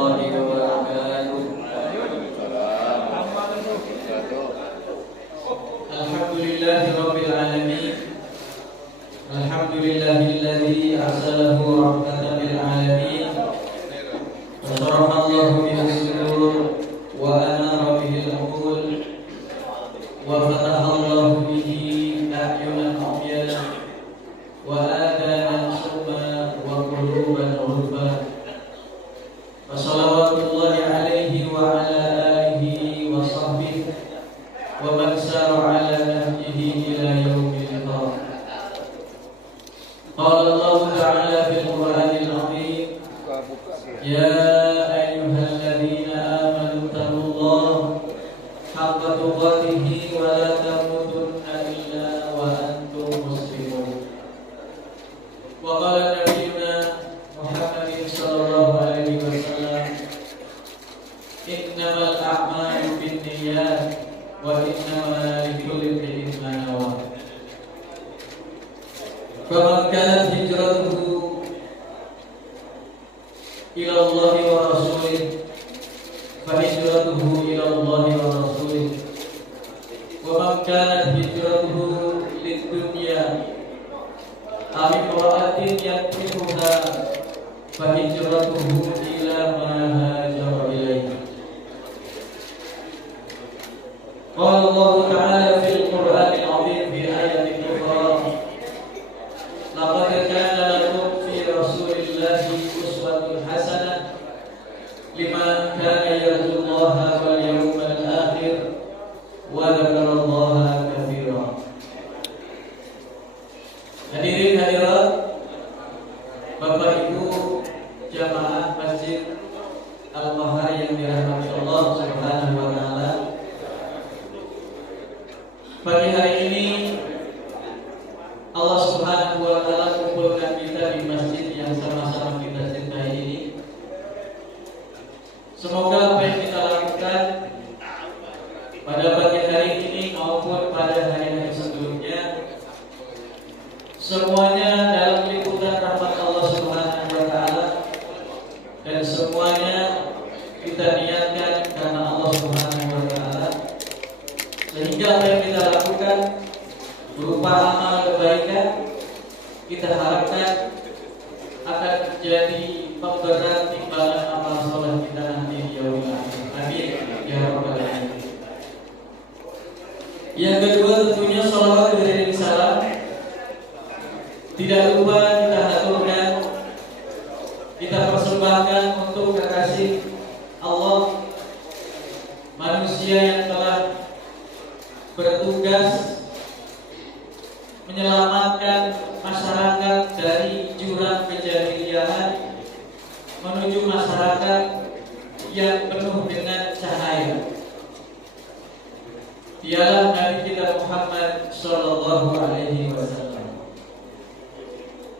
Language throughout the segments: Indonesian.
warahmatullahi wabarakatuh. Alhamdulillahirabbil alamin. Alhamdulillahilladzi arsalahu rahmatan lil alamin. Wa sharahallahu bihi sudur wa anara bihi al-uqul wa fatahallahu bihi a'yunan umyan wa adanan summa wa quluban ghulfa. Wa salawatullahi alaihi wa ala alihi wa sahbihi wa man sara ala nahjihi ila yaumil qiyamah. Qala Allah ta'ala fil Qur'anil 'azim, ya ayyuhalladzina amanu taqullaha haqqa tuqatih wa la tamutunna illa wa antum muslimun. Wa qala nabiyyuna Muhammadin sallallahu alaihi wasallam, innamal a'malu binniyat wa innamal likulli imrin ma nawa. Faman kanat hijratuhu ila Allah wa rasulih fa hijratuhu ila Allah wa rasulih. Wa man kanat hijratuhu lid-dunya aw imra'atin yankihuha fa hijratuhu ila ma hajara ilayhi. Qala Allah ta'ala fil Qur'anil 'azim fi ayatin ukhra, laqad kana lakum fi rasulillahi uswatun hasanah liman kana yarjullaha wal yawmal akhir wa dzakarallaha katsiran. Hadirin hadirat, Bapak Ibu jamaah Masjid Al-Mahar yang dirahmati Allah Subhanahu wa taala. Pagi hari ini Allah Subhanahu wa taala kumpulkan kita di masjid yang sama-sama kita cintai ini. Semoga apa yang kita lakukan pada pagi hari ini maupun pada hari-hari sebelumnya semuanya dalam liputan rahmat Allah Subhanahu wa taala, dan semuanya kita niatkan karena Allah Subhanahu wa taala, sehingga apa yang kita lakukan berupa amal kebaikan kita harapkan akan menjadi pemberat timbangan amal soleh kita nanti di yaumil akhir. Amin ya rabbal alamin. Yang kedua tentunya sholawat dan salam tidak lupa kita haturkan, kita persembahkan untuk kekasih Allah, manusia yang telah bertugas menyelamatkan masyarakat dari jurang kejahiliahan menuju masyarakat yang penuh dengan cahaya. Dialah Nabi kita Muhammad sallallahu alaihi wasallam.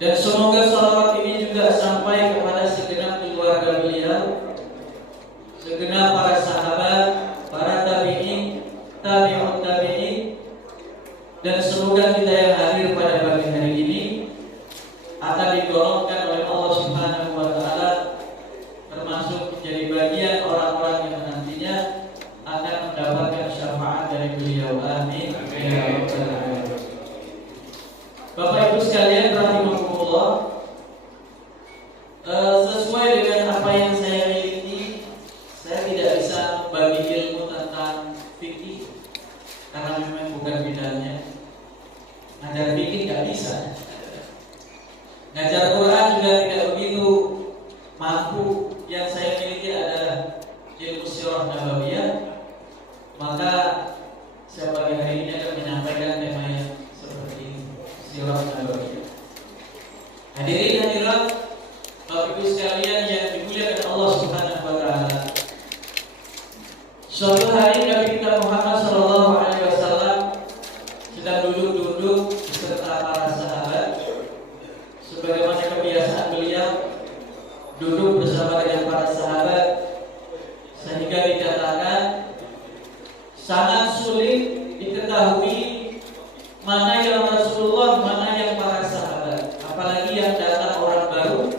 Dan semoga salawat ini juga sampai kepada segenap keluarga beliau, segenap para sahabat, para tabi'in, tabi'ut tabi'in, dan semoga kita yang hadir pada pagi hari ini akan digolongkan oleh Allah Subhanahu wa taala termasuk menjadi bagian orang-orang yang nantinya akan mendapatkan syafaat dari beliau. Amin ya rabbal alamin. Bapak Ibu sekalian rahimakumullah, sesuai dengan apa yang saya miliki, saya tidak bisa membagi ilmu tentang fikih karena memang bukan bidangnya. Ngajar fikih nggak bisa, ngajar Quran juga tidak begitu mampu. Yang saya miliki adalah ilmu sirah nabawiyah, maka saya pagi hari ini akan menyampaikan tema yang seperti ini, sirah nabawiyah. Hadirin hadirat, Bapak Ibu sekalian yang dimuliakan Allah Subhanahu wa taala. Suatu hari Nabi kita Muhammad sallallahu alaihi wasallam sedang duduk-duduk beserta para sahabat, sebagaimana kebiasaan beliau duduk bersama dengan para sahabat, sehingga dikatakan sangat sulit diketahui mana yang Rasulullah, mana yang para sahabat, apalagi yang datang orang baru.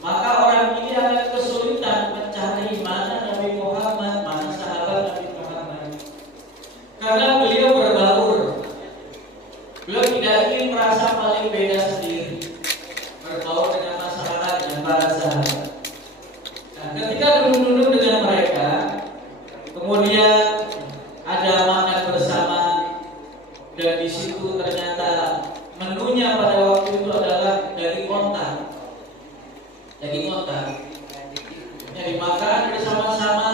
Maka orang ini akan kesulitan dengan para sahabat. Nah, ketika duduk-duduk dengan mereka, kemudian ada makan bersama, dan di situ ternyata menunya pada waktu itu adalah daging onta. Daging onta. Yang dimakan bersama-sama.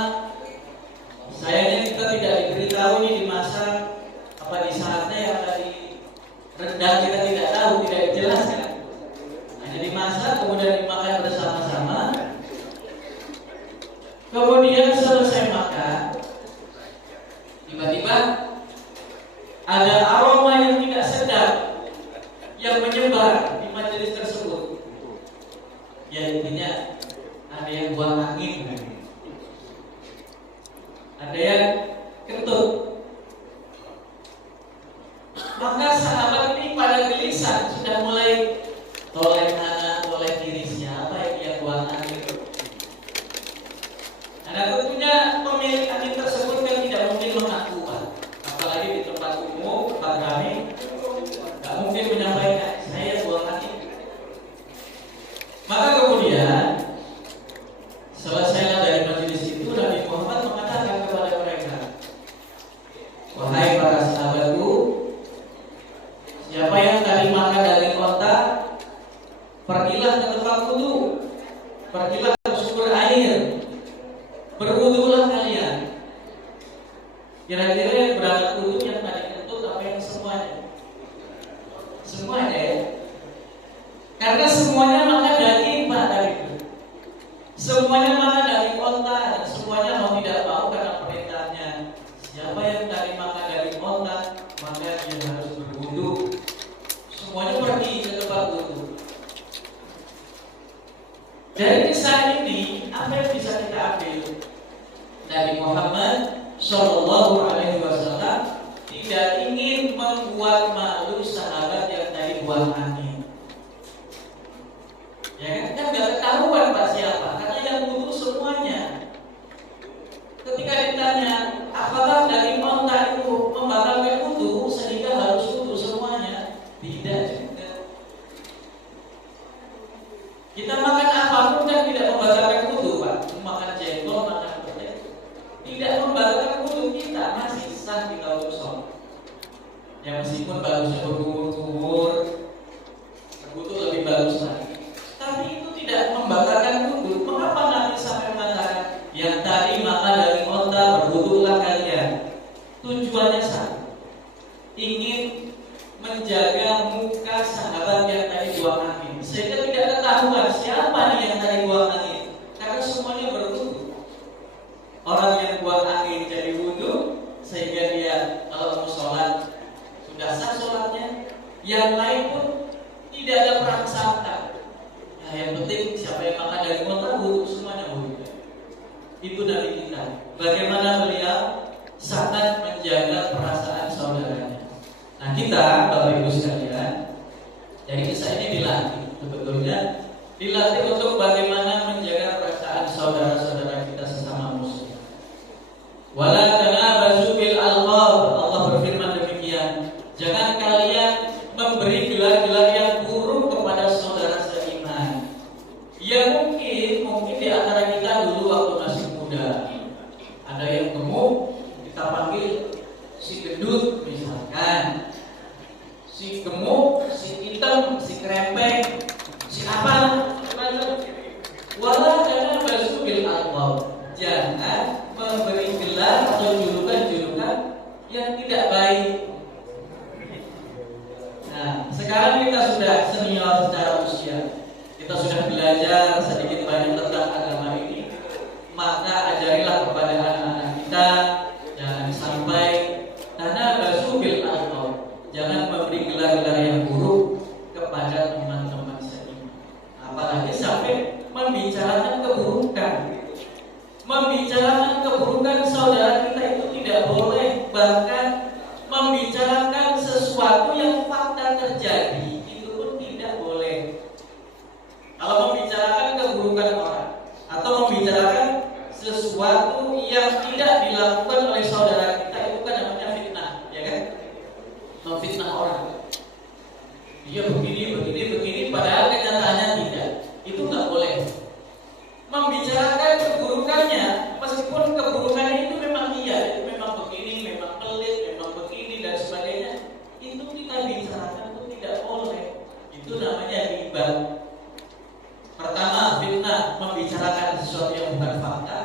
Sayangnya kita tidak diberitahu ini dimasak apa di saatnya yang tadi rendang, kita tidak tahu, tidak dijelaskan. Hanya dimasak kemudian dimakan bersama-sama. Kemudian selesai makan, tiba-tiba ada aroma yang tidak sedap yang menyebar di majelis tersebut. Ya, intinya ada yang buang angin, ada yang kentut. Maka sahabat ini pada gelisah, sudah mulai toleh kanan, toleh kiri, siapa yang dia buang angin. Nah, tentunya pemilik angin tersebut kan tidak mungkin mengaku, apalagi di tempat umum, tempat ramai, tidak mungkin menyampaikan saya buang angin. Maka kemudian selesailah dari majelis itu, Nabi Muhammad mengatakan kepada mereka, wahai para sahabatku, siapa yang tadi makan daging onta, pergilah ke tempat wudu, pergilah ke sumber air, berwudulah kalian. Kira-kira yang berangkat wudu yang tadi kentut apa yang semuanya? Semuanya ya. Karena semuanya makan daging Pak tadi itu. Semuanya makan daging onta, dan semuanya mau tidak mau karena perintahnya. Siapa yang tadi makan daging onta, maka dia harus berwudu. Semuanya pergi ke tempat wudu. Dari kisah ini, apa yang bisa kita ambil? Nabi Muhammad Shallallahu Alaihi Wasallam tidak ingin membuat malu sahabat yang tadi buang angin. Ya kan nggak ketahuan Pak siapa, karena yang wudu semuanya. Ketika ditanya, apakah daging onta itu membatalkan wudu sehingga harus wudu semuanya? Tidak juga. Kita makan apapun kan tidak membatalkan wudu Pak. Makan jengkol, makan petai, tidak membatalkan wudu kita, masih sah kita wudu. Ya meskipun bagusnya berkumur-kumur, wudu lebih bagus lagi. Tapi itu tidak membatalkan wudu. Mengapa Nabi sampai mengatakan yang tadi makan daging onta berwudulah kalian? Tujuannya sama, ingin menjaga muka sahabat yang tadi buang angin, sehingga tidak ketahuan siapa nih yang tadi buang angin. Karena semuanya berwudu. Orang yang buang angin jadi wudu, sehingga dia kalau mau sholat sudah sah sholatnya. Yang lain pun tidak ada prasangka. Nah, yang penting siapa yang makan daging onta wudu, semuanya wudu. Itu dari kita. Bagaimana beliau sangat menjaga perasaan saudaranya. Nah, kita Bapak Ibu sekalian, dari kisah ini dilatih, sebetulnya dilatih untuk bagaimana menjaga perasaan saudara-saudara kita sesama muslim. Wala tanabazu bil alqab. Allah berfirman demikian, jangan kalian memberi gelar-gelar yang buruk kepada saudara seiman. Ya mungkin di antara kita dulu waktu masih muda, ada yang gemuk, kita panggil si gendut misalkan, si gemuk, si hitam, si krempeng, si apa? Wala tanabazu bil alqab. Jangan memberi gelar atau julukan-julukan yang tidak baik. Nah, sekarang kita sudah senior secara usia, kita sudah belajar sedikit banyak tentang agama ini. Maka ajarilah kepada anak-anak kita, jangan sampai tanabazu bil alqab. Jangan memberi gelar-gelar yang buruk kepada teman-teman seiman. Apalagi sampai membicarakan keburukan. Membicarakan keburukan saudara kita itu tidak boleh. Bahkan membicarakan sesuatu yang fakta terjadi itu pun tidak boleh. Kalau membicarakan keburukan orang atau membicarakan sesuatu yang tidak dilakukan oleh saudara kita, itu kan namanya fitnah, ya kan? Memfitnah orang. Dia begini, padahal kenyataannya tidak. Itu nggak boleh. membicarakan keburukannya, meskipun keburukannya itu memang iya, itu memang begini, memang pelit, memang begini dan sebagainya, itu kita bicarakan itu tidak boleh. Itu namanya ghibah. Pertama, fitnah, membicarakan sesuatu yang bukan fakta.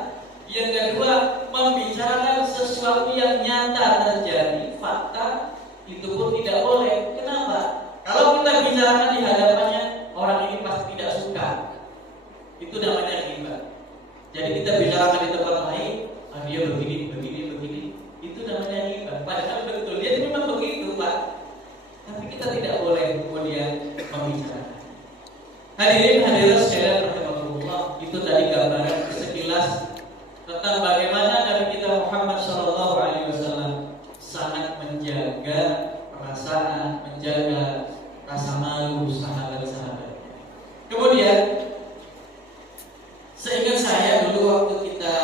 Yang kedua, membicarakan sesuatu yang nyata terjadi, fakta, itu pun tidak boleh. Kenapa? Kalau kita bicarakan di hadapannya, orang ini pasti tidak suka. Itu namanya ghibah. Jadi kita bicarakan di tempat lain, dia begini. Itu namanya ghibah. Padahal betul dia memang begitu, Pak. Tapi kita tidak boleh kemudian membicarakan. Hadirin hadirat sekalian rahimakumullah, itu tadi gambaran sekilas tentang bagaimana Nabi kita Muhammad SAW sangat menjaga perasaan, menjaga rasa malu sahabat-sahabatnya. Kemudian seingat saya dulu waktu kita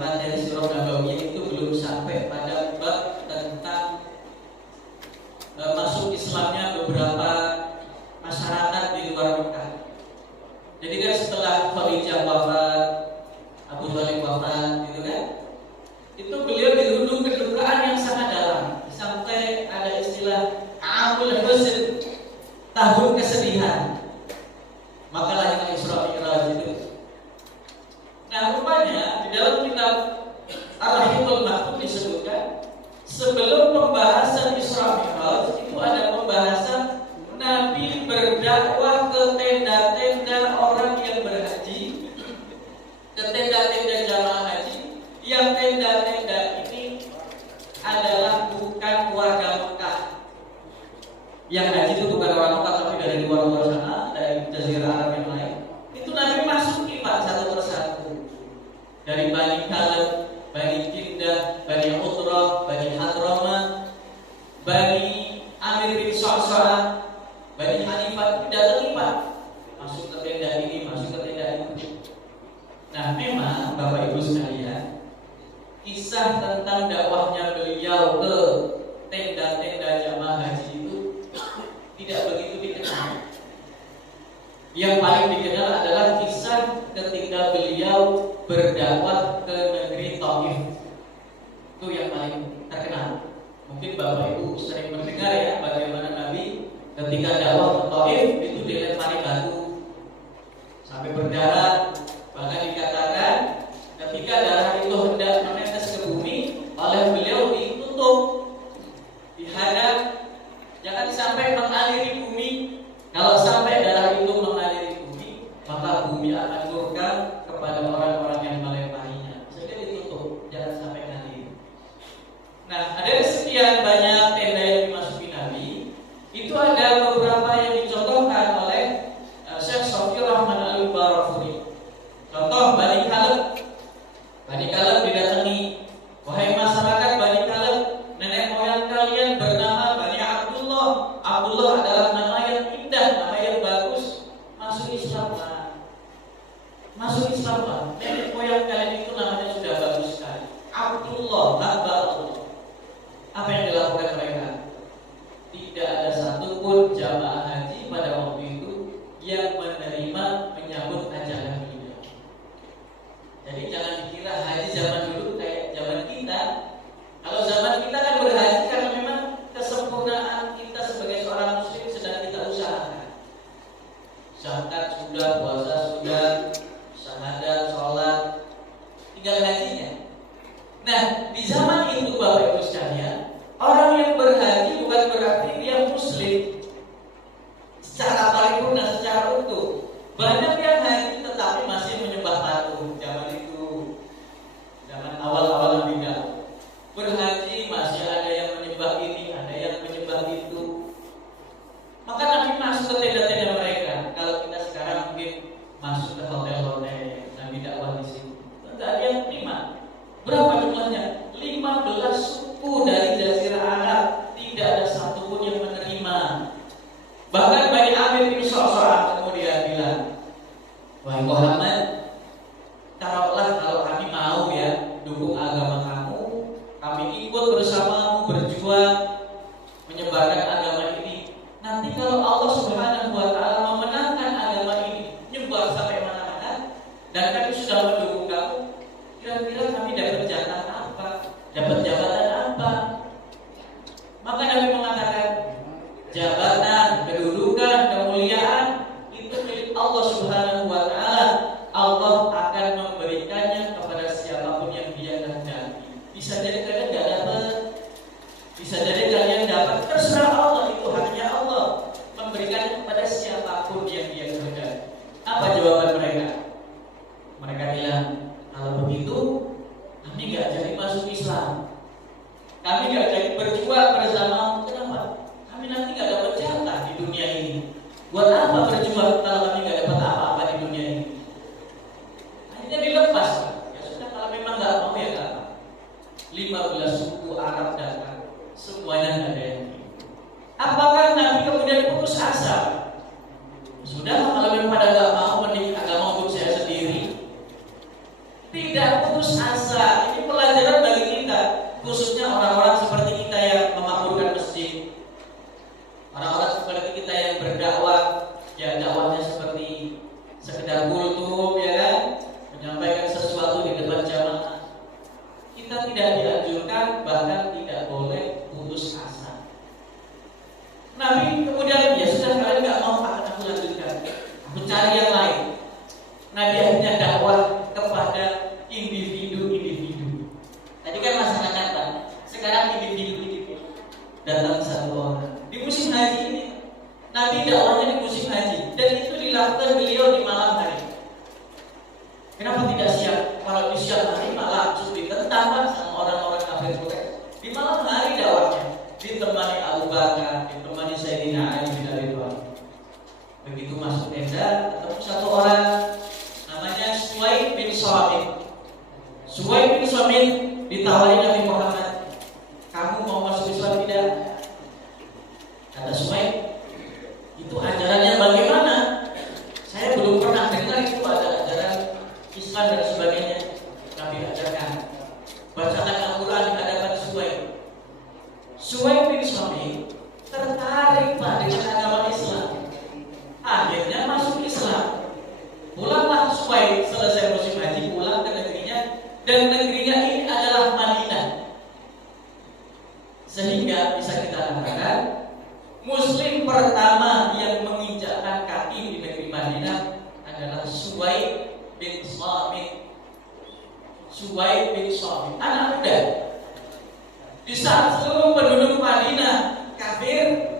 materi surah Nabawiyah itu belum sampai pada bab tentang masuk Islamnya beberapa masyarakat di luar Mekah. Jadi kan setelah Khadijah wafat, Abu Thalib wafat, gitu kan? Itu beliau dirundung kedukaan yang sangat dalam, sampai ada istilah Amul Huzn, tahun kesedihan. Maka lahirlah Isra Mi'raj itu. Nah, rupanya di dalam kitab Ar-Rahiqul Mahfuz disebutkan sebelum pembahasan Isra Mi'raj itu ada pembahasan Nabi berdakwah ke tenda-tenda orang yang berhaji, ke tenda-tenda jamaah haji, yang tenda-tenda ini adalah bukan warga Mekah. Yang haji itu bukan orang Mekah, tapi dari luar-luar sana, dari Jazirah Arab yang lain. Itu Nabi masuki Pak satu persatu. Dari Bani Kaleb, Bani Kindah, Bani Utrah, Bani Hadramah, Bani Amir bin Sa'sa'ah, Bani Hanifah, datang Pak, masuk ke tenda ini, masuk ke tenda itu. Nah, memang Bapak Ibu sekalian, kisah tentang dakwahnya beliau ke tenda-tenda jamaah haji itu tidak begitu dikenal. Yang paling dikenal adalah kisah ketika beliau berdakwah ke negeri Taif. Itu yang paling terkenal. Mungkin Bapak Ibu sering mendengar ya bagaimana Nabi ketika dakwah ke Taif itu dilempari batu sampai berdarah. Bahkan dikatakan ketika darah itu hendak menetes ke bumi, oleh beliau ditutup, dihadap, jangan sampai mengaliri bumi. Kalau sampai darah itu mengaliri bumi, maka bumi akan murka kepada orang-orang yang melemparinya. Sehingga ditutup, jangan sampai mengaliri. Nah, ada sekian banyak tenda yang dimasuki Nabi. Itu ada beberapa yang dicontohkan oleh Syekh Shafii Rahman Al-Barafuri. Contoh Bani Kaleb. Bani Kaleb didatangi, wahai masyarakat Bani Kaleb, nenek moyang kalian bernama Bani Abdullah. Abdullah adalah nama yang indah, nama yang bagus. Masuk Islam lah. Masuk Islam lah. Nenek moyang kalian itu namanya sudah bagus sekali. Abdullah, hamba Allah. Apa yang dilakukan mereka? Tidak ada satupun jamaah haji pada waktu itu yang menerima menyambut ajaran beliau. Jadi jangan dikira haji zaman dulu kayak zaman kita. Kalau zaman kita kan berhaji karena memang kesempurnaan kita sebagai seorang muslim sedang kita usahakan. Zakat sudah, puasa sudah, syahadat, sholat, tinggal hajinya. Nah, di zaman dan kami sudah mendukung kamu. Kira-kira kami dapat jatah apa? Dapat jabatan apa? Maka Nabi mengatakan, jabatan, kedudukan, kemuliaan itu milik Allah Subhanahu wa taala. Allah akan memberikannya kepada siapapun yang Dia kehendaki. Bisa jadi kalian enggak dapat, bisa jadi kalian dapat, terserah Allah, itu haknya Allah memberikan kepada siapapun yang Dia kehendaki. Apa jawaban mereka? Mereka bilang, kalau begitu kami enggak jadi masuk Islam. Kami enggak jadi berjuang bersama. Kenapa? Kami nanti enggak dapat jatah di dunia ini. Buat apa berjuang kalau kami enggak dapat apa-apa di dunia ini? Akhirnya dilepas. Ya sudah, kalau memang enggak mau ya enggak apa. 15 suku Arab datang, semuanya enggak ada yang ini. Apakah Nabi kemudian putus asa? Sudah, kalau memang pada enggak mau mending agama untuk saya sendiri. Tidak putus asa. Ini pelajaran bagi kita, khususnya orang-orang seperti kita yang memakmurkan masjid, orang-orang seperti kita yang berdakwah, ya dakwahnya seperti sekedar kultum, ya kan, menyampaikan sesuatu di depan jamaah. Kita tidak dianjurkan, bahkan tidak boleh putus asa. Nabi kemudian, ya sudah, kalian nggak mau, akan aku lanjutkan, aku cari yang lain. Nabi akhirnya dakwah kepada individu-individu. Tadi kan masyarakat, Pak. Sekarang individu-individu. Datang satu orang. Di musim haji ini, Nabi dakwahnya di musim haji, dan itu dilakukan beliau di malam hari. Kenapa tidak siang? Kalau di siang hari malah langsung ditentang sama orang-orang kafir Quraisy. Di malam hari dakwahnya ditemani Abu Bakar, ditemani Sayyidina Ali bin Abi Thalib. Begitu masuk tenda, ketemu satu orang namanya Suwaid bin Shamit. Suwaid bin Shamit ditawari Nabi Muhammad, kamu mau masuk Islam tidak? Kata Suwaid, itu ajarannya bagaimana? Saya belum pernah dengar itu ada ajaran Islam dan sebagainya. Nabi ajarkan, bacakan Al-Quran di hadapan Suwaid. Suwaid bin Shamit tertarik Pak dengan agama Islam. Akhirnya masuk Islam. Pulanglah Suwaid selesai musim haji, pulang ke negerinya, dan negerinya ini adalah Madinah. Sehingga bisa kita katakan Muslim pertama yang menginjakkan kaki di negeri Madinah adalah Suwaid bin Shamit. Suwaid bin Shamit, anak muda. Di saat seluruh penduduk Madinah kafir,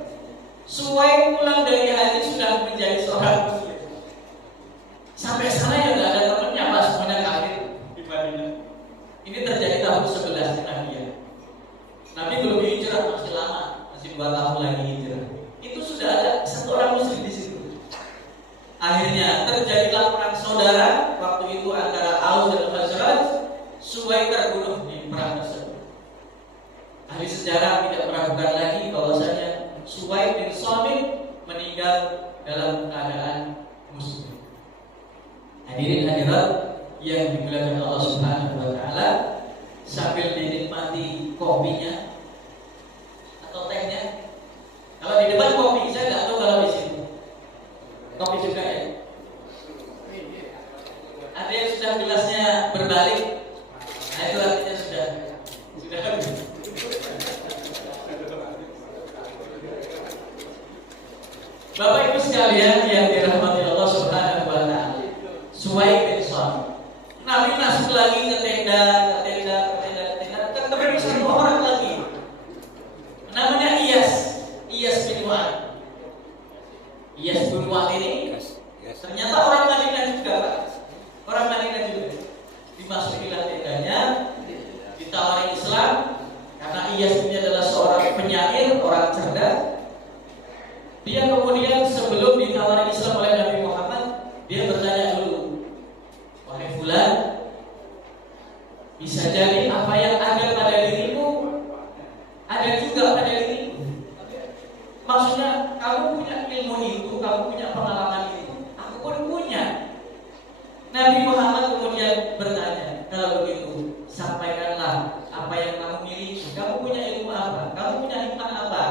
Suwaid pulang dari haji sudah menjadi seorang Muslim. Sampai sana ya nggak ada temannya, Pak, semuanya kafir di Madinah. Ini terjadi tahun 11 Hijriah. Nabi belum hijrah, masih lama, masih 2 tahun lagi hijrah. Itu sudah ada satu orang Muslim di situ. Akhirnya terjadilah perang saudara waktu itu antara Aus dan Khazraj. Suwaid terbunuh di perang tersebut. Ahli sejarah tidak meragukan lagi bahwasanya Suwaid bin Shamit meninggal dalam keadaan Muslim. Hadirin hadirat yang dimuliakan Allah Subhanahu wa taala, sambil dinikmati kopinya atau tehnya. Kalau di depan kopi, saya nggak tahu kalau di sini kopi juga ya. Ada yang sudah gelasnya berbalik, nah itu artinya sudah habis. Bapak Ibu sekalian yang dirahmati Allah Subhanahu wa taala, Suwaid bin Shamit. Nabi masuk lagi ke tenda, ketemu satu orang lagi. Namanya Iyas bin Mu'ad. Iyas bin Mu'ad ini ternyata orang Madinah juga, Pak. Orang Madinah juga. Dimasukilah tendanya, ditawari Islam karena Iyas ini adalah seorang penyair, orang cerdas. Dia kemudian sebelum ditawari Islam oleh Nabi Muhammad, dia bertanya dulu, wahai fulan, bisa jadi apa yang ada pada dirimu ada juga pada diriku. Maksudnya kamu punya ilmu itu, kamu punya pengalaman itu, aku pun punya. Nabi Muhammad kemudian bertanya, kalau begitu sampaikanlah apa yang kamu miliki. Kamu punya ilmu apa? Kamu punya hikmah apa?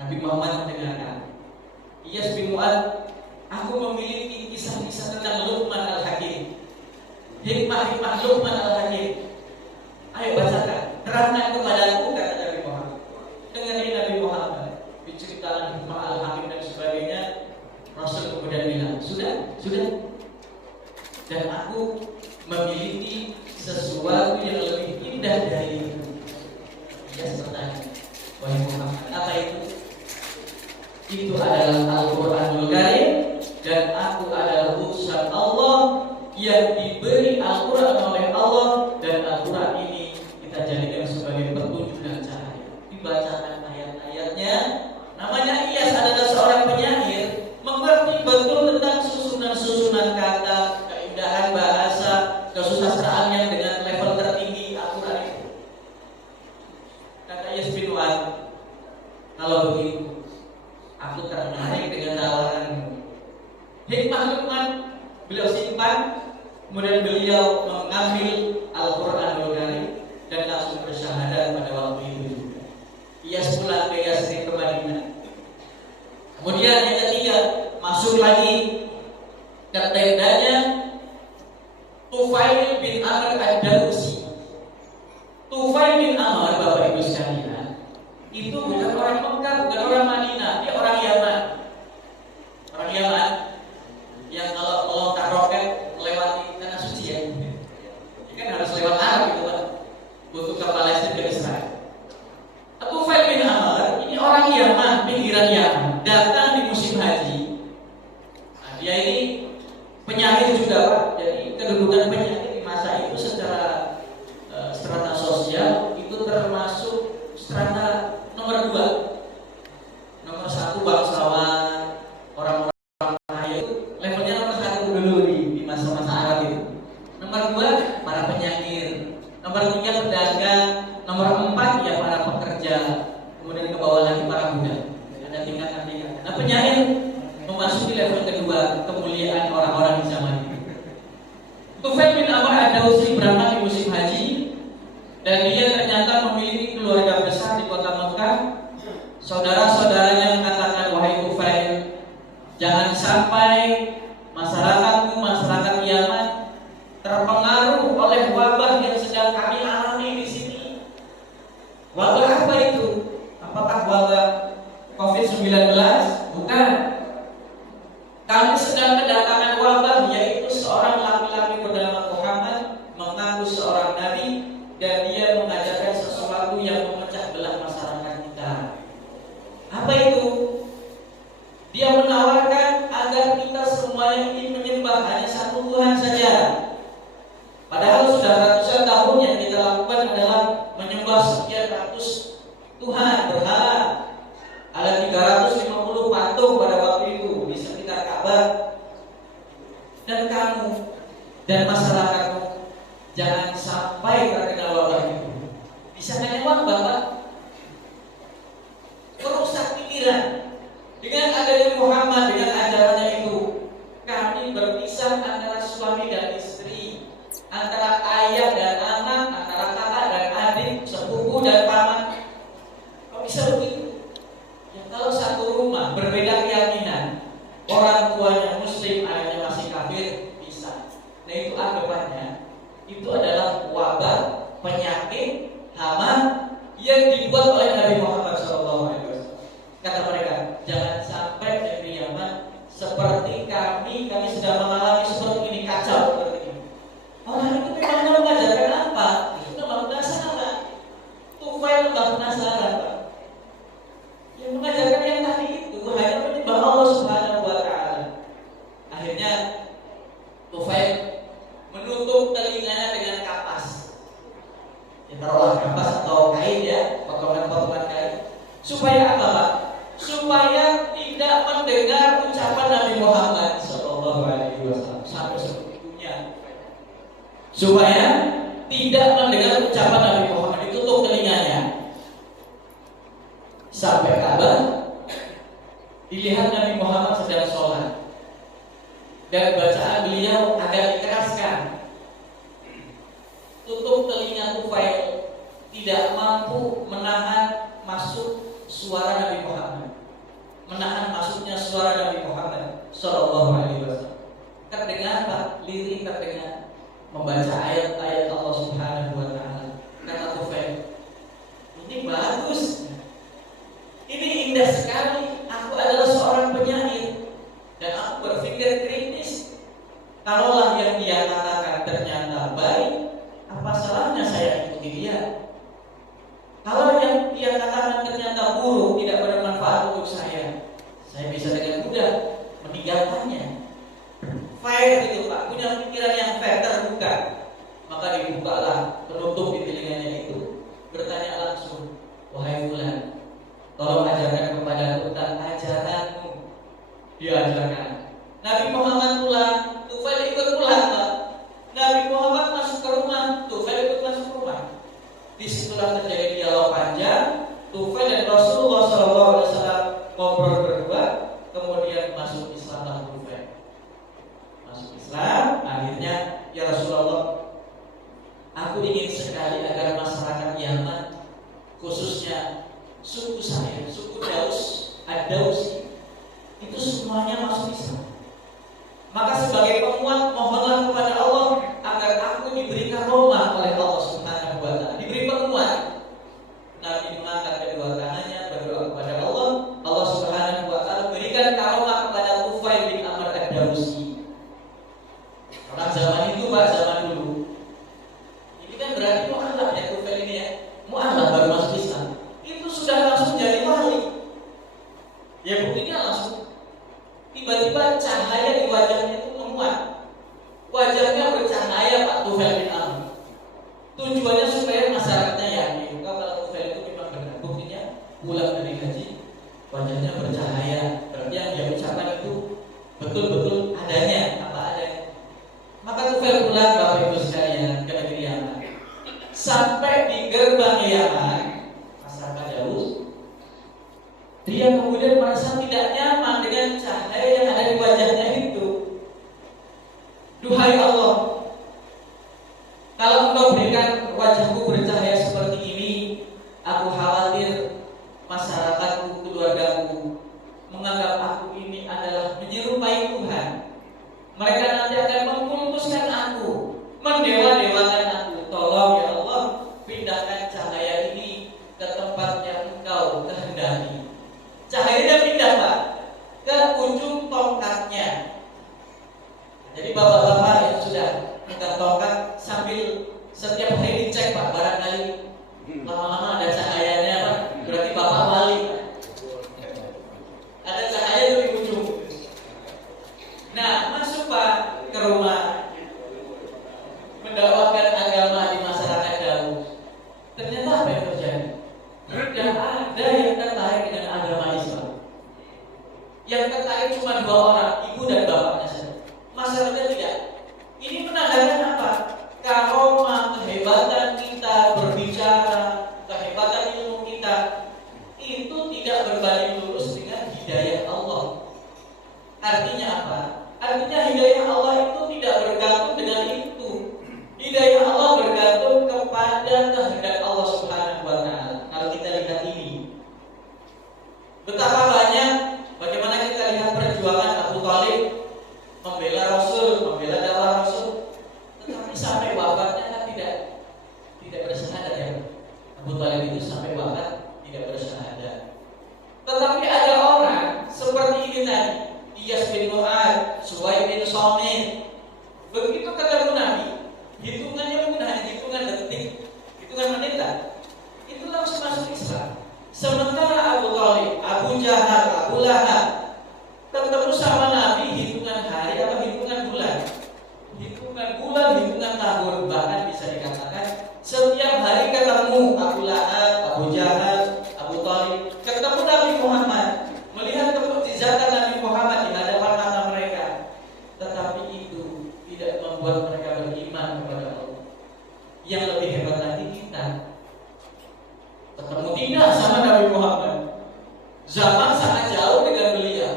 Nabi Muhammad mendengarkan. Iyas bin Mu'ad, aku memiliki kisah-kisah tentang Luqman al-Hakim. Hikmah-hikmah Luqman Al-Hakim. Ayo bacakan, terangkan kepadaku, kata Nabi Muhammad. Dengerin Nabi Muhammad diceritakan hikmah Al-Hakim dan sebagainya. Rasul kemudian bilang, sudah. Dan aku memiliki sesuatu yang lebih indah dari itu. Dia bertanya, wahai Muhammad, apa itu? Itu adalah Al-Quranul Karim, dan aku adalah utusan Allah yang diberi Al-Quran oleh Allah, dan Al-Quran ini kita jadikan sebagai petunjuk dan cahaya. Dibacakan ayat-ayatnya. Namanya Iyas adalah seorang penyair, mengerti betul tentang susunan-susunan kata, keindahan bahasa, kesusastraan yang dengan level tertinggi Al-Quran itu. Kata Iyas bin Wa'ad, kalau begitu aku tertarik dengan tawaranmu. Hikmah Luqman beliau simpan, kemudian beliau mengambil Al-Quranul Karim dan langsung bersyahadat pada waktu itu juga. Iyas pulang ke Yasrib ke Madinah. Kemudian yang ketiga, masuk lagi ke tendanya Tufail bin Amr Ad-Dawsi. Tufail bin Amr, Bapak Ibu sekalian, itu bukan orang Mekah, bukan orang Madinah, dia orang Yaman. Orang Yaman yang kalau melontar roket melewati tanah suci ya. Ini kan harus lewat Arab gitu kan, untuk ke Palestina ke Israel. Tufail bin Amr ini orang Yaman, pinggiran Yaman, datang di musim haji. Nah, dia ini penyair juga Pak. Jadi kedudukan penyair di masa itu secara strata sosial itu termasuk strata nomor 2. Nomor 1 bangsawan, orang-orang kaya itu levelnya nomor 1 dulu di masa-masa Arab itu. Nomor 2 para penyair, nomor 3 pedagang, nomor 4 ya para pekerja, kemudian ke bawah lagi para budak. Ada tingkatan-tingkatan. Nah, penyair memasuki level kedua kemuliaan orang-orang di zaman itu. Tufail bin Amr Ad-Dawsi berangkat di musim haji, dan dia ternyata memiliki keluarga besar di kota Mekah. Saudara-saudaranya mengatakan, wahai Tufail, jangan sampai masyarakatmu, masyarakat Yaman, terpengaruh oleh wabah yang sedang kami alami di sini. Wabah apa itu? Apakah wabah COVID-19? Bukan. Kami sedang kedatangan wabah, yaitu seorang laki-laki bernama Muhammad mengaku seorang nabi, dan dia mengajarkan sesuatu yang memecah belah masyarakat kita. Apa itu? Dia menawarkan agar kita semuanya ini menyembah hanya satu Tuhan saja. Padahal sudah ratusan tahun yang kita lakukan adalah menyembah sekian ratus Tuhan berhala. Ada 350 patung pada waktu itu di sekitar Ka'bah. Dan kamu dan masyarakatmu jangan sampai terkena wabah itu. Bisa hanya wabah, Pak. Merusak pikiran. Dengan adanya Muhammad, dengan ajarannya itu, kami berpisah antara suami dan istri, antara ayah dan anak, antara kakak dan adik, sepupu dan paman. Kok bisa begitu? Ya, kalau satu rumah berbeda keyakinan, orang tuanya muslim, ayahnya masih kafir, bisa. Nah, itu anggapannya itu adalah wabah, penyakit, hama yang dibuat oleh Nabi Muhammad SAW. Kata mereka, jangan sampai negeri Yaman seperti kami sedang mengalami seperti ini, kacau seperti ini. Orang itu memang mengajarkan apa? Itu memang penasaran. Tufail nggak penasaran, Pak. Yang mengajarkan yang tadi itu hanya menyembah Allah Subhanahu Wa Taala. Akhirnya Tufail menutup telinganya dengan kapas. Ya, taruhlah kapas atau kain ya, potongan-potongan kain. Supaya apa, Pak? Supaya tidak mendengar ucapan Nabi Muhammad SAW sampai sebegitunya. Supaya tidak mendengar ucapan Nabi Muhammad, ditutup telinganya. Sampai Ka'bah, dilihat Nabi Muhammad sedang sholat, dan bacaan beliau agak dikeraskan. Tutup telinga Tufail, tidak mampu menahan masuk suara Nabi Muhammad, menahan masuknya suara Nabi Muhammad Sallallahu Alaihi Wasallam. Terdengar, Pak, lirik terdengar. membaca ayat-ayat Allah Subhanahu wa taala. Kata Tufail, ini bagus. Ini indah sekali. Aku adalah seorang penyair dan aku berpikir kritis. Kalaulah yang dia katakan ternyata baik, apa salahnya saya ikuti dia? Kalau yang dia katakan ternyata buruk, tidak bermanfaat untuk saya bisa dengan mudah meninggalkannya. Fair gitu Pak, punya pikiran yang fair, terbuka. Maka dibukalah penutup di telinganya itu, bertanya langsung, wahai fulan, tolong ajarkan kepada tentang ajaranmu. Diajarkan. Nabi Muhammad pulang, Tufail ikut pulang Pak. Nabi Muhammad masuk ke rumah, Tufail ikut masuk ke rumah. Disitulah terjadi dialog panjang. Tufail dan Rasulullah SAW ngobrol berdua, kemudian masuk Islam Tufail. Masuk Islam, akhirnya ya Rasulullah, aku ingin sekali agar masyarakat Yaman, khususnya suku saya, suku Daus, Ad-Dausi, itu semuanya masuk Islam. Maka sebagai penguat, mohonlah kepada Allah agar aku diberi karomah oleh Allah Subhanahu wa taala, diberi penguat. Nabi mengangkat kedua tangannya, berdoa kepada Allah. Allah Subhanahu wa taala berikan karomah kepada Tufail bin Amr Ad-Dausi. Orang zaman itu Pak, zaman dulu. Ini kan berarti mu'alaf ya Tufail ini ya. Mu'alaf baru masuk Islam. Itu sudah langsung jadi wali. Ya buktinya langsung tiba-tiba cahaya di wajahnya itu menguat. Wajahnya bercahaya Pak Tufail bin Amr. Tujuannya supaya masyarakatnya yakin kalau Tufail itu memang benar. Buktinya pulang dari haji, wajahnya bercahaya. Berarti yang dia ucapkan itu betul-betul adanya, apa adanya. Maka Tufail pulang Bapak Ibu sekalian ke negeri Yaman. Sampai di gerbang Yaman, masyarakat Daus, dia kemudian merasa tidak nyaman dengan cahaya yang ada di wajahnya itu. Duhai Allah, kalau Engkau berikan wajahku bercahaya seperti ini, aku khawatir masyarakatku, keluargaku menganggap aku ini adalah menyerupai Tuhan. Mereka nanti akan mengkultuskan aku, mendewa-dewakan aku. Tolong ya Allah, pindahkan cahaya ini ke tempat yang Engkau kehendaki. Cahayanya pindah Pak ke ujung tongkatnya. Jadi bapak-bapak yang sudah pegang tongkat sambil setiap hari dicek Pak, barangkali lama-lama ada cahayanya Pak, berarti bapak wali Pak. Ada cahaya di ujung. Nah masuk Pak ke rumah, mendakwakan agama di masyarakat Daus. Ternyata apa yang terjadi? Tidak ada yang tertarik dengan agama Islam. Yang tertarik cuma 2 orang, ibu dan bapaknya saja. Masyarakat tidak. Ini menandakan apa? Karomah, kehebatan kita berbicara, kehebatan ilmu kita itu tidak berbanding lurus dengan hidayah Allah. Artinya apa? Artinya hidayah Allah itu tidak bergantung dengan itu. Hidayah Allah bergantung kepada kehendak Allah Subhanahu wa taala. Kalau kita lihat ini, betapa banyak, bagaimana kita lihat perjuangan Abu Thalib membela Rasul, membela dakwah Rasul, tetapi sampai wafatnya kan tidak bersyahadat ya. Abu Thalib itu sampai wafat tidak bersyahadat. Tetapi ada orang seperti ini tadi, Iyas bin Mu'ad, Suwaid bin Somit, begitu ketemu Nabi, hitungannya bukan hanya hitungan detik, hitungan menit, itu langsung masuk Islam. Sementara Abu Thalib, Abu Jahal, Abu Lahab ketemu sama Nabi hitungan hari atau hitungan bulan, hitungan tahun, bahkan bisa dikatakan setiap hari ketemu Abu Lahab, Abu Jahal, Abu Thalib, ketemu Nabi Muhammad, melihat kemukjizatan Nabi Muhammad di hadapan mata mereka, tetapi itu tidak membuat mereka beriman kepada Allah. Yang lebih hebat lagi kita ketemu tidak sama Nabi Muhammad, zaman sangat jauh dengan beliau.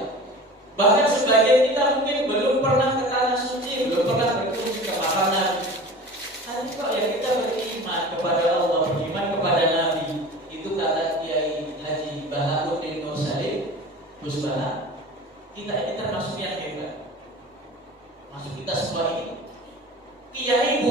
Bahkan sebagian kita mungkin belum pernah ke tanah suci, belum pernah berkunjung ke makam Nabi. Tapi kok ya kita beriman kepada Allah, beriman kepada Nabi. Itu kata Kiai Haji Bahabuddin Nur Salim Gus Baha. Kita ini termasuk yang hebat. Masuk kita semua ini Kiai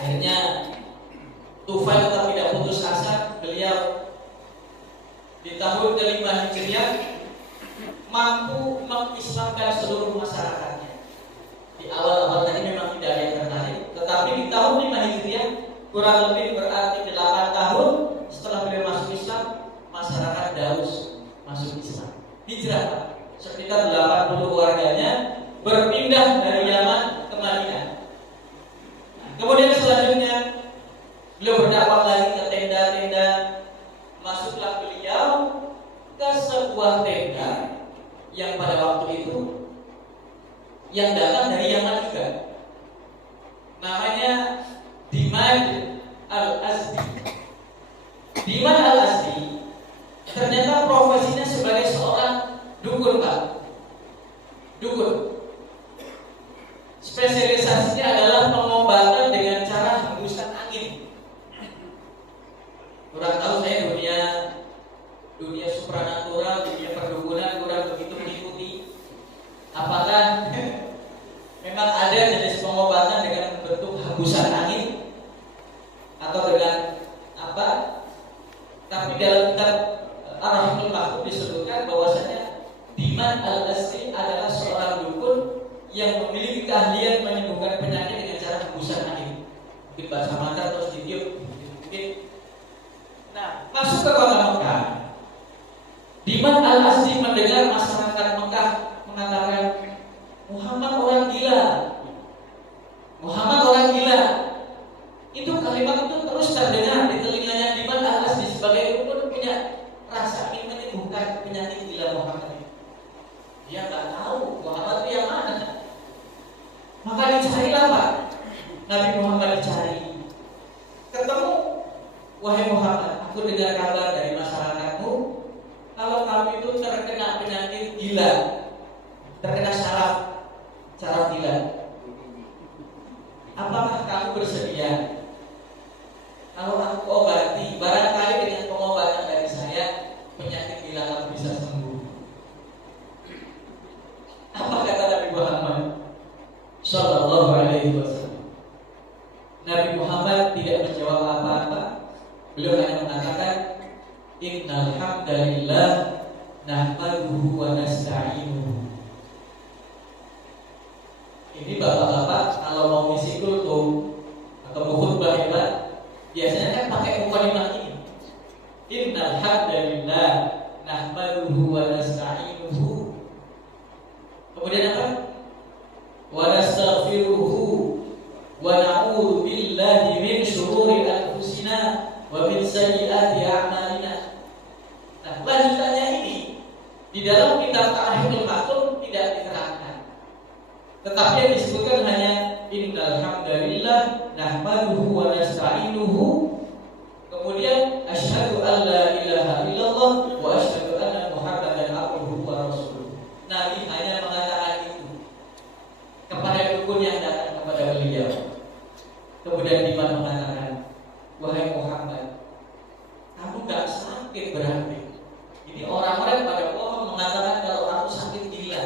Akhirnya Tufail tetap tidak putus asa. Beliau di tahun kelima Hijriah mampu mengislamkan seluruh masyarakatnya. Di awal-awal tadi memang tidak ada yang tertarik, tetapi di tahun 5 Hijriah, kurang lebih berarti 8 tahun setelah beliau masuk Islam, masyarakat Daus masuk Islam. Hijrah, sekitar 80 warganya berpindah dari Yaman ke Madinah. Kemudian selanjutnya beliau berdakwah lagi ke tenda-tenda. Masuklah beliau ke sebuah tenda yang pada waktu itu yang datang dari Yaman juga. Namanya Dimad al-Azdi. Dimad al-Azdi ternyata profesinya sebagai seorang dukun, Pak. Dukun. Spesialisasinya adalah pengobatan dengan cara hembusan angin. Kurang tahu saya dunia supranatural, dunia perdukunan kurang begitu mengikuti. Apakah memang ada jenis pengobatan dengan bentuk hembusan angin atau dengan apa? Tapi dalam kitab Ar-Rahmul Mahfuz disebutkan bahwasanya Dimad al-Azdi adalah seorang dukun yang memiliki keahlian menyembuhkan penyakit dengan cara hembusan angin. Mungkin bahasa mantra terus ditiup, mungkin. Nah, masuk ke kota Mekah. Dimad al-Azdi mendengar masyarakat Mekah mengatakan Muhammad orang gila. Muhammad orang gila. Itu kalimat itu terus terdengar di telinganya Dimad al-Azdi sebagai dukun punya rasa ingin menyembuhkan penyakit gila Muhammad. Dia nggak tahu Muhammad itu yang mana. Maka dicarilah, Pak. Nabi Muhammad dicari. Ketemu, wahai Muhammad, aku dengar kabar dari masyarakatmu kalau kamu itu terkena penyakit gila, terkena saraf gila. Apakah kamu bersedia kalau aku obati, barangkali dengan pengobatan dari saya penyakit gila kamu bisa sembuh? Apa kata Nabi Muhammad Sallallahu Alaihi Wasallam? Nabi Muhammad tidak menjawab apa-apa. Beliau hanya mengatakan, Innal hamdalillah nahmaduhu wa nasta'inuhu. Ini bapak-bapak kalau mau ngisi kultum atau mau khutbah hebat, biasanya kan pakai mukadimah ini. Innal hamdalillah nahmaduhu wa nasta'inuhu. Kemudian apa? Wa nastaghfiruhu wa na'udzu billahi min syururi anfusina wa min sayyiati a'malina. Nah, lanjutannya ini di dalam kitab Ar-Rahmul Mahfuz tidak diterangkan. Tetapi yang disebutkan hanya innal hamdalillah nahmaduhu wa nasta'inuhu. Kemudian asyhadu an la ilaha illallah wa asyhadu anna Muhammadan abduhu wa rasuluh. Nabi hanya mengatakan itu kepada dukun yang datang kepada beliau. Kemudian Dimad mengatakan, wahai Muhammad, kamu gak sakit berarti. Ini orang-orang pada bohong mengatakan kalau aku sakit gila.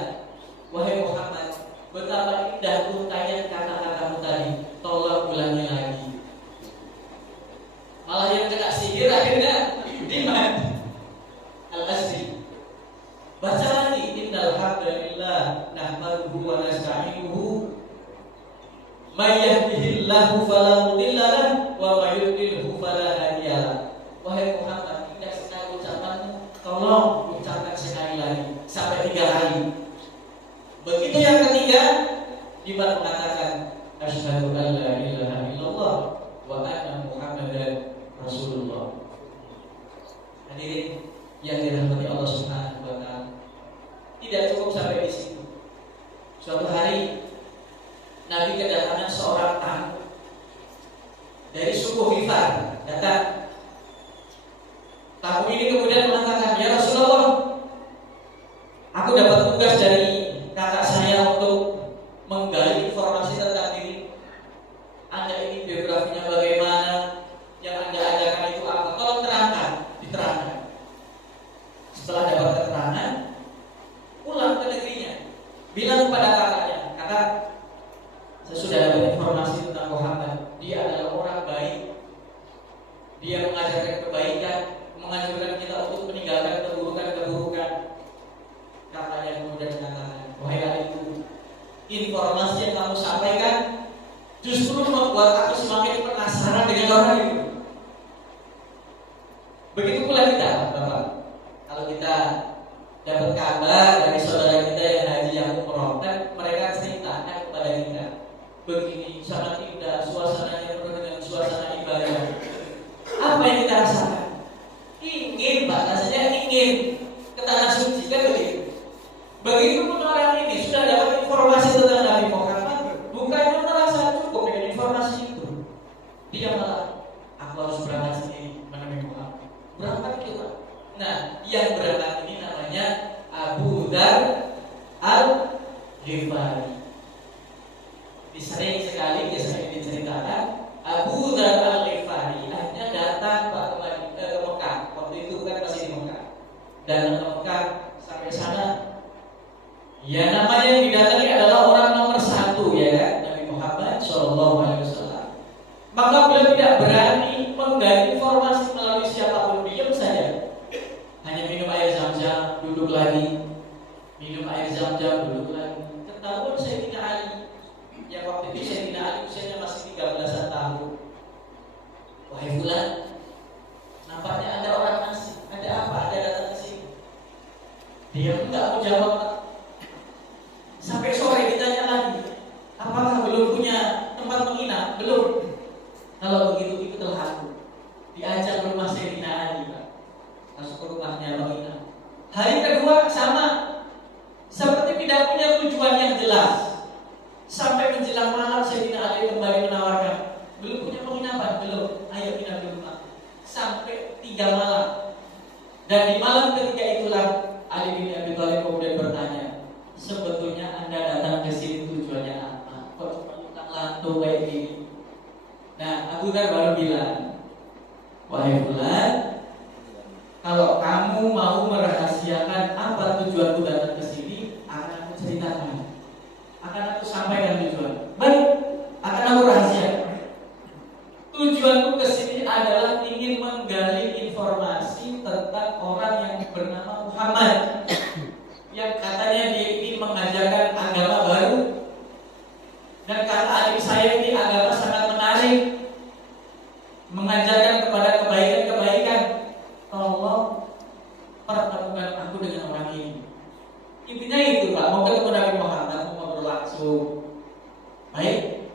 Wahai Muhammad, betapa indah untaian kata-katamu tadi. Tolong ulangi lagi. Malah yang kena sihir akhirnya Dimad al-Azdi. Baca lagi, innal hamdalillah nahmaduhu wa nasta'inuhu. May yahdihillahu fala mudilla lahu wa may yudlilhu fala hadiya lahu. Wahai Muhammad, indah sekali ucapanmu. Tolong ucapkan sekali lagi sampai 3 kali. Begitu yang ketiga, Dimad mengatakan asyhadu an la ilaha illallah wa anna Muhammadan Rasulullah. Hadirin yang dirahmati Allah Subhanahu wa taala. Tidak cukup sampai di situ. Suatu hari Nabi kedatangan seorang tamu dari suku Ghifar datang. Tamu ini kemudian mengatakan, ya Rasulullah, aku dapat tugas dari kakak saya untuk menggali informasi tentang diri Anda ini, biografinya bagaimana, yang Anda ajarkan itu apa? Tolong terangkan, diterangkan. Setelah dapat keterangan, pulang ke negerinya, bilang kepada kakaknya, kakak, saya sudah dapat informasi tentang Muhammad. Dia adalah Dia mengajarkan kebaikan, menganjurkan kita untuk meninggalkan keburukan-keburukan. Kakaknya kemudian mengatakan, wahai adikku, informasi yang kamu sampaikan justru membuat aku semakin penasaran dengan orang itu. Begitu pula kita, Bapak. Kalau kita dapat kabar dari saudara kita yang haji yang umroh, kan mereka ceritakan kepada kita, begini sangat indah suasananya, penuh dengan suasana ibadah. Apa yang kita rasakan? Ingin, Pak, rasanya ingin ke tanah suci, kan begitu. Begitu pun orang ini sudah dapat informasi tentang Nabi Muhammad, bukannya merasa cukup dengan informasi itu, dia malah, aku harus berangkat sini menemui Muhammad. Berangkat itu, Pak. Nah, yang berangkat ini namanya Abu Dzar Al-Ghifari. Sering sekali biasanya diceritakan Abu Dzar Al-Ghifari akhirnya datang ke Mekah. Waktu itu kan masih di Mekah. Dan ke Mekah sampai sana, ya namanya yang didatangi adalah orang nomor 1 ya kan, Nabi Muhammad SAW. Maka beliau tidak berani menggali informasi melalui siapapun, diam saja. Hanya minum air Zam-Zam, duduk lagi. Minum air Zam-Zam, duduk lagi. Ketahuan Sayyidina Ali. Yang waktu itu Sayyidina Ali usianya masih 13 tahun. Wahai fulan, nampaknya ada orang asing. Ada apa? Ada datang ke sini. Dia enggak mau jawab. Sampai sore ditanya lagi, apakah belum punya tempat menginap? Belum. Kalau begitu ikutlah aku. Diajak ke rumah Sayyidina Ali, Pak. Masuk ke rumahnya menginap. Hari kedua sama, seperti tidak punya tujuan yang jelas. Sampai menjelang malam Sayyidina Ali kembali menawarkan, belum punya penginapan? Belum. Ayo nginap di rumah. Sampai 3 malam. Dan di malam ketiga itulah Ali bin Abi Thalib kemudian bertanya, sebetulnya Anda datang ke sini tujuannya apa? Kok cuma utang lantung kayak gini? Nah, Abu Dzar baru bilang, wahai fulan, kalau kamu mau merahasiakan apa tujuanku datang ke sini, akan aku ceritakan. Akan aku sampaikan tujuan. Baik, akan aku rahasiakan. Tujuanku ke sini adalah ingin menggali informasi tentang orang yang bernama Muhammad, yang katanya dia ingin mengajarkan agama baru. Dan kata adik saya ini agama sangat menarik, mengajarkan kepada kebaikan-kebaikan. Tolong pertemukan aku dengan orang ini. Intinya itu, Pak, mau ketemu Nabi Muhammad, mau ngobrol langsung. Baik,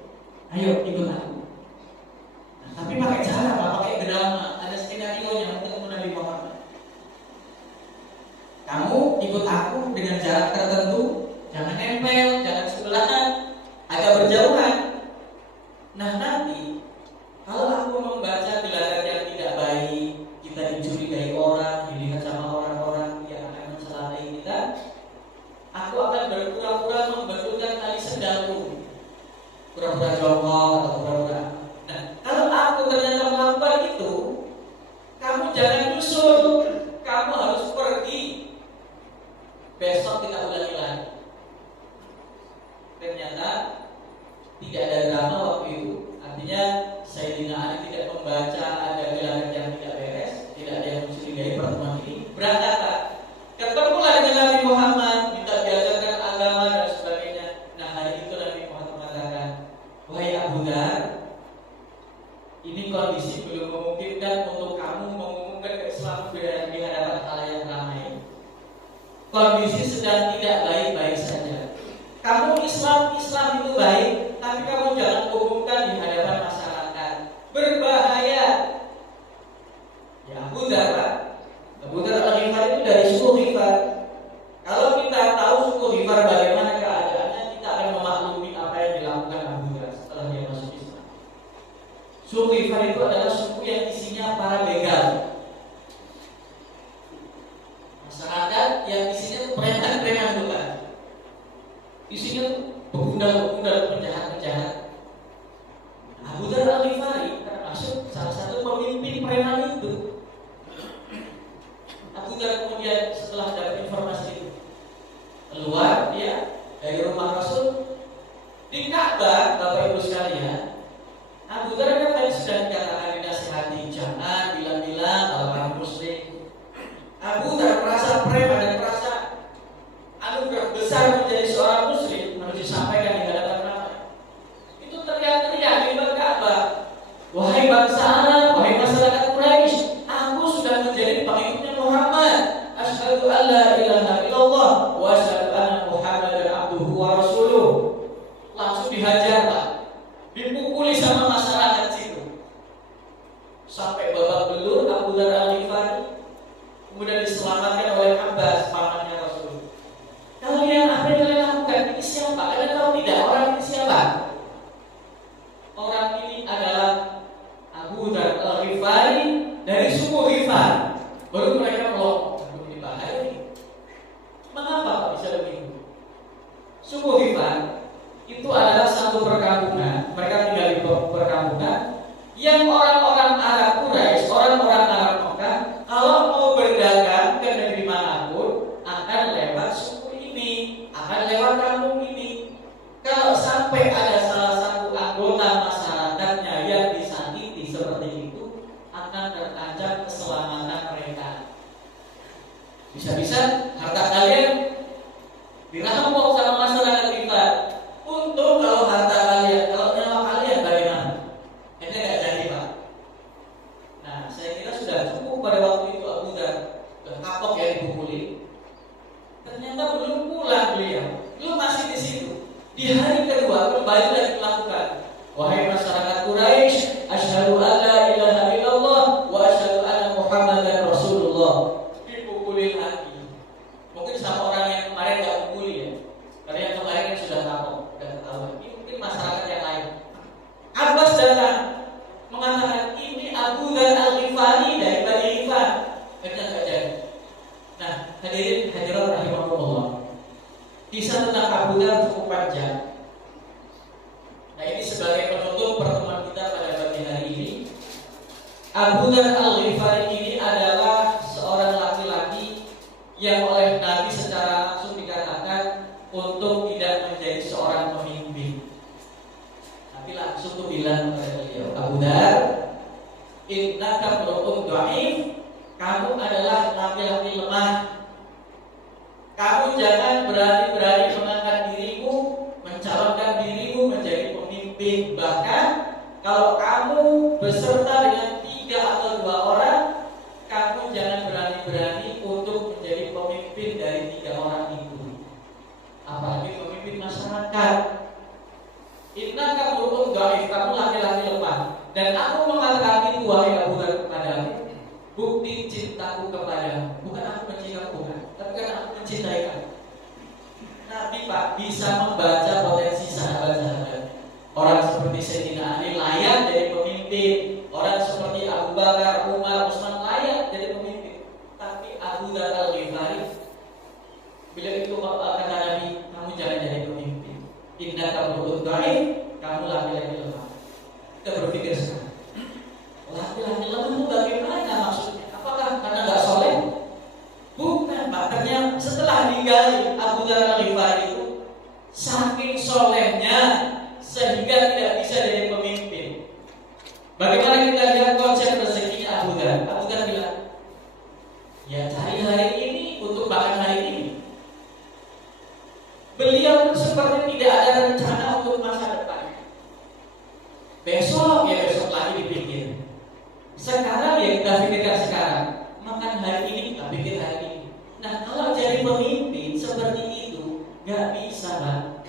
ayo ikut aku. Nah, tapi pakai cara, Pak, pakai drama. Ada skenario-nya mau ketemu Nabi Muhammad. Kamu ikut aku dengan jarak tertentu, jangan nempel, jangan sebelahan, agak berjauhan. Nah nanti kalau aku membaca gelagat yang tidak baik, kita dicurigai orang, dilihat sama orang-orang yang akan mencelakai kita, aku akan berpura-pura membetulkan tali sendalku, pura-pura jongkok atau pura-pura. Nah kalau aku ternyata melakukan itu, kamu jangan nyusul, kamu harus pergi. Besok kita ulangi lagi. Ternyata tidak ada drama waktu itu. Artinya Sayyidina Ali tidak membaca ada gelagat yang tidak beres, tidak ada yang mencurigai pertemuan ini. Berangkatlah, ketemulah dengan Nabi Muhammad, minta diajarkan agama dan sebagainya. Nah hari itu Nabi Muhammad mengatakan, wahai Abu Dzar, ini kondisi belum memungkinkan untuk kamu mengumumkan keislaman di hadapan khalayak ramai. Kondisi sedang tidak baik-baik saja. Kamu Islam itu baik, tapi kamu jangan umumkan di hadapan masyarakat. Berbahaya. Ya Abu Dzar, Pak. Abu Dzar Al-Ghifari itu dari suku Ghifar. Kalau kita tahu suku Ghifar bagaimana keadaannya, kita akan memaklumi apa yang dilakukan Abu Dzar setelah dia masuk Islam. Suku Ghifar itu adalah suku yang isinya para begal. Masyarakat yang isinya preman-preman bukan. Isinya pegundal-pegundal, penjahat-penjahat. Abu Dzar Al-Ghifari termasuk salah satu pemimpin preman itu. Abu Dzar kemudian setelah dapat informasi itu keluar dia dari rumah Rasul di Ka'bah. Bapak Ibu sekalian, Abu Dzar kan tadi sudah dikatakan dinasihati, jangan Yang orang-orang Arab Quraisy, orang-orang Arab Mekah, kalau mau berdagang ke negeri manapun akan lewat suku ini, akan lewat kampung ini. Kalau sampai ada salah satu anggota masyarakatnya yang disakiti seperti itu, akan terancam keselamatan mereka. Bisa-bisa harta kalian dirampok sama masyarakat kita. Untung kalau harta kalian, kalau nyawa kalian bagaimana? Ini nggak jadi, Pak. Nah, saya kira sudah cukup pada waktu itu Abu Dzar kapok ya dipukuli. Ternyata belum pulang beliau, belum masih di situ. Di hari kedua kembali lagi melakukan, wahai masyarakat Quraisy, asyhadu an la ilaha illallah wa asyhadu anna Muhammadan Rasulullah. Dipukulin lagi. Mungkin sama orang yang kemarin nggak pukuli ya, karena yang kemarin kan sudah kapok, sudah ketahuan. Ini mungkin masyarakat yang lain. Abbas datang mengatakan ini Abu Dzar Al-Ghifari dari Bani Ghifar. Nggak jadi. Nah, hadirin hadirat rahimahullah. Kisah tentang Abu Dzar cukup panjang. Nah, ini sebagai penutup pertemuan kita pada pagi hari ini. Abu Dzar Al-Ghifari ini adalah seorang laki-laki yang oleh Nabi secara langsung dikatakan untuk tidak menjadi seorang pemimpin. Nabi langsung tuh bilang kepada beliau, Abu Dzar, innaka mru'un dhaif, kamu adalah laki-laki lemah. Kamu jangan berani-berani mengangkat dirimu, mencalonkan dirimu menjadi pemimpin. Bahkan kalau kamu beserta dengan 3 atau 2 orang, kamu jangan berani-berani untuk menjadi pemimpin dari 3 orang itu. Apalagi pemimpin masyarakat. Innaka mru'un dhaif, kamu laki-laki lemah. Dan aku mengatakan itu wahai Abu Dzar kepadamu, bukti cintaku kepadamu. Bukan aku mencintai kamu, bukan, tapi karena aku mencintai kamu. Nabi Pak bisa membaca potensi sahabat-sahabat. Orang seperti Sayyidina Ali layak jadi pemimpin. Orang seperti Abu Bakar, Umar, Utsman layak jadi pemimpin. Tapi Abu Dzar Al-Ghifari, bila itu kata Nabi, kamu jangan jadi pemimpin. Innaka mru'un dhaif, kamu laki-laki lemah. Kita berpikir sekarang, laki-laki lemah itu bagaimana maksudnya? Apakah karena nggak soleh? Bukan, Pak. Ternyata setelah digali Abu Dzar Al-Ghifari itu saking solehnya sehingga tidak bisa jadi pemimpin. Bagaimana kita lihat konsep rezekinya Abu Dzar? Abu Dzar bilang, ya cari hari ini untuk makan hari ini. Beliau seperti tidak ada rencana untuk masa depan. Besok ya besok lagi dipikir. Sekarang ya kita pikirkan sekarang. Makan hari ini kita pikir hari ini. Nah, kalau jadi pemimpin seperti itu nggak bisa, Pak.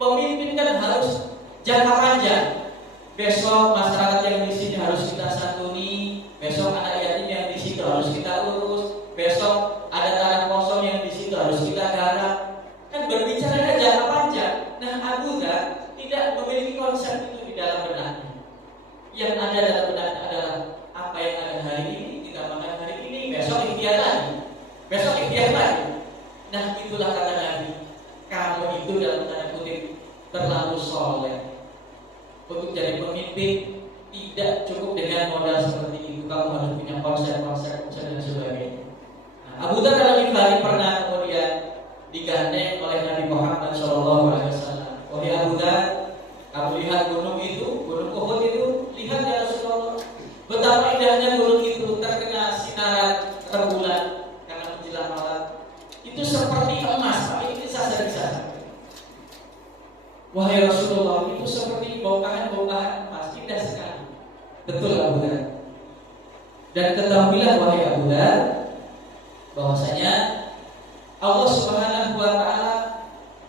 Pemimpin kan harus jangka panjang. Besok masyarakat yang di sini harus kita santuni. Besok anak yatim yang di situ harus kita urus. Besok ada tanah kosong yang di situ harus kita garap. Kan berbicara jangka panjang. Nah, Abu Dzar tidak memiliki konsep itu di dalam benaknya. Yang ada dalam benaknya adalah apa yang ada hari ini kita makan hari ini, besok ikhtiar lagi, besok ikhtiar lagi. Nah, itulah kata Nabi, kamu itu dalam tanda kutip terlalu soleh untuk jadi pemimpin. Tidak cukup dengan modal seperti itu, kamu harus punya konsep-konsep dan sebagainya. Nah, Abu Dzar Al-Ghifari pernah kemudian digandeng oleh Nabi Muhammad SAW. Wahai Abu Dzar, kamu lihat gunung itu, gunung Uhud itu, lihat ya Rasulullah, betapa indahnya gunung itu terkena sinaran rembulan karena menjelang malam. Itu seperti emas, Pak. Ini bisa. Wahai Rasulullah, itu seperti bongkahan-bongkahan emas, indah sekali. Betul Abu Dzar. Dan ketahuilah wahai Abu Dzar, bahwasanya Allah Subhanahu wa Ta'ala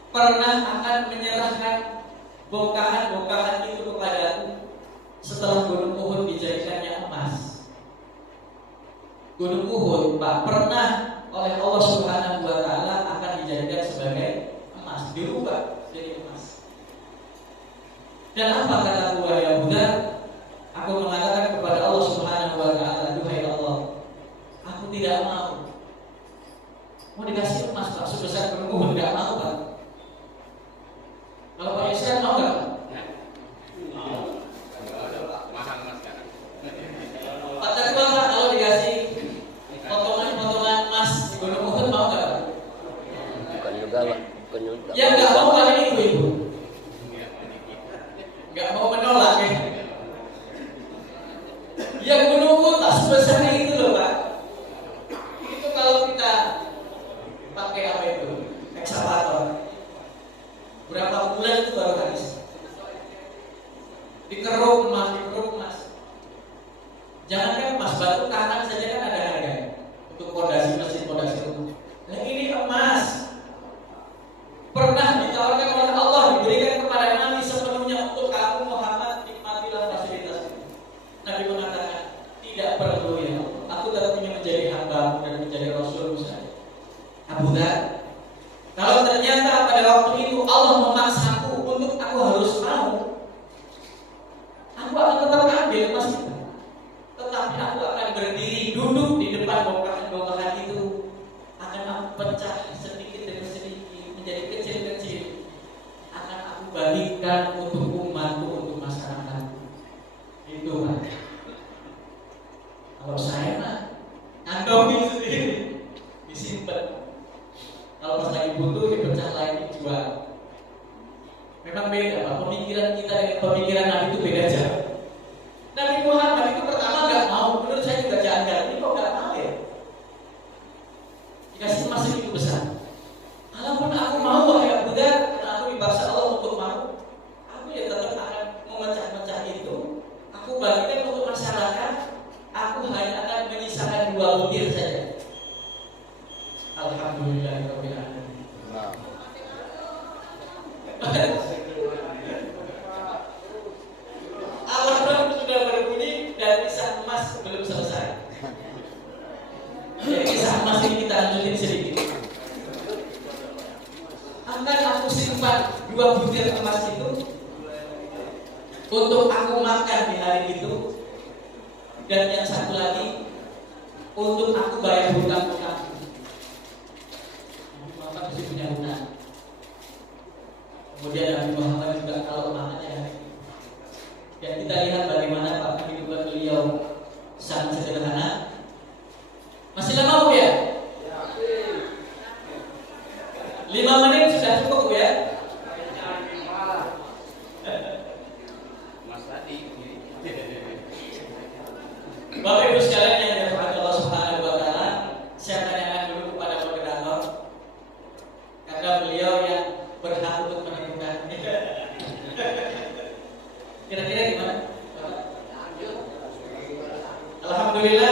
pernah akan menyerahkan bongkahan-bongkahan itu kepadaku setelah gunung Uhud dijadikannya emas. Gunung Uhud, Pak, pernah oleh Allah Subhanahu wa Ta'ala akan dijadikan sebagai emas, dirubah jadi emas. Dan apa kata wahai Abu Dzar? Aku mengatakan kepada Allah Subhanahu wa Ta'ala, duhai Allah, aku tidak mau dikasih emas, Pak, sebesar gunung Uhud, tidak mau, Pak. Kalau Pak Isyan mau nggak? sebesar itu loh Pak. Itu kalau kita pakai apa itu? Ekskavator. Berapa bulan itu baru habis. Dikeruk emas. Jangankan emas, batu tangan saja kan ada harganya. Untuk fondasi mesin, fondasi rumah. Nah ini emas. Pernah ditawarkan oleh Allah, diberikan kepada Nabi sepenuhnya untuk kamu Muhammad, nikmatilah fasilitas itu. Nabi mengatakan, tidak perlu ya Allah. Aku tetap ingin menjadi hamba dan menjadi Rasulmu saja. Abu Dhar, kalau ternyata pada waktu itu Allah memaksaku untuk aku harus mau, aku akan tetap ambil emas itu. Tetapi aku akan berdiri duduk di depan bongkahan-bongkahan itu, akan aku pecah sedikit demi sedikit menjadi kecil-kecil, akan aku bagikan untuk umatku, untuk masyarakat. Itu Pak. Kalau saya mah kantongin sendiri, disimpan. Kalau pas lagi butuh dipecah lagi dijual. Memang beda Pak, pemikiran kita dengan pemikiran Nabi itu beda jauh. Nabi Muhammad itu pertama nggak mau, menurut saya juga janggal. Ini kok nggak mau ya? Dikasih emas itu besar. Kalaupun aku mau kayak Buddha, karena aku dipaksa Allah untuk mau, aku ya tetap akan memecah-mecah itu. Aku bagikan untuk masyarakat. Aku hanya akan menyisakan 2 butir saja. Alhamdulillahirabbil alamin. Alarm sudah berbunyi dan kisah emas belum selesai. Jadi kisah emas ini kita lanjutin sedikit. Akan aku simpan 2 butir emas itu untuk aku makan di hari itu, dan yang satu lagi untuk aku bayar hutang-hutang. Nabi Muhammad masih punya hutang. Kemudian Nabi Muhammad juga kalau makannya hari ini. Dan kita lihat bagaimana Pak kehidupan beliau sangat sederhana. Masih lama Bu ya? 5 menit sudah cukup Bu ya? Bapak Ibu sekalian yang dirahmati Allah Subhanahu wa taala, saya tanyakan dulu kepada moderator karena beliau yang berhak untuk menentukan. Kira-kira gimana? Alhamdulillah